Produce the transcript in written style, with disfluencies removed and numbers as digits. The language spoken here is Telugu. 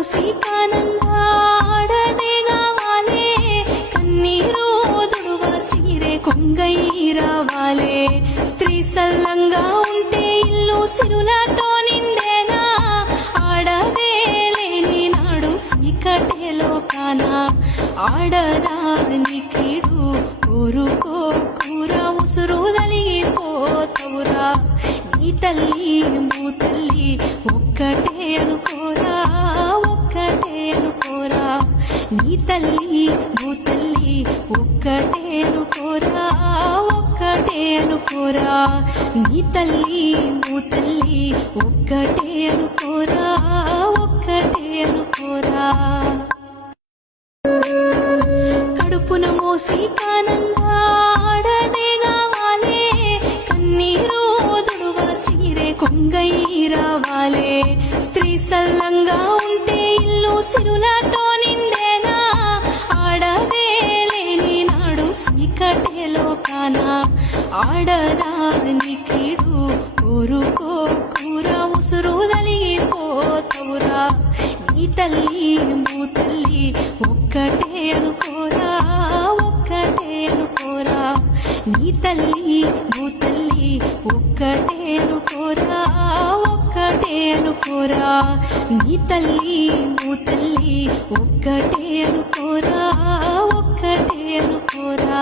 మోసి కానంగా ఆడదే కావాలే, కన్నీరు దుడువ సీరే కొంగయి రావాలే. స్త్రీ సల్లంగా ఉంటే ఇల్లు సిరులతో నిండేనా, ఆడదే లేని నాడు సీకటే లోకాన. ఆడదాని కీడు కోరుకో కూర ఉసురు తలిగిపోతవురా. నీ తల్లి భూతల్లి ఒక్కటే అనుకోరా, ఒక్కటే అనుకోరా. నీ తల్లి భూతల్లి ఒక్కటే అనుకోరా, ఒక్కటే అనుకోరా. నీ తల్లి భూతల్లి ఒక్కటే అనుకోరా, ఒక్కటే అనుకోరా. కడుపున మోసి కానంగా ఆడదే కావాలే, కన్నీరు దుడువ సీరే కొంగయి రావాలే. స్త్రీ సల్లంగా ఉంటే ఇల్లు సిరులతో నిండేనా, ఆడదే లేని నాడు సీకటే లోకాన. ఆడదాని కీడు కోరుకో కూర ఉసురు తలిగిపోతవురా. నీ తల్లి భూతల్లి ఒక్కటే అనుకోరా, ఒక్కటే అనుకోరా. నీ తల్లి భూతల్లి ఒక్కటే అనుకోరా, ఒక్కటే అనుకోరా. నీ తల్లి భూతల్లి ఒక్కటే అనుకోరా, ఒక్కటే అనుకోరా.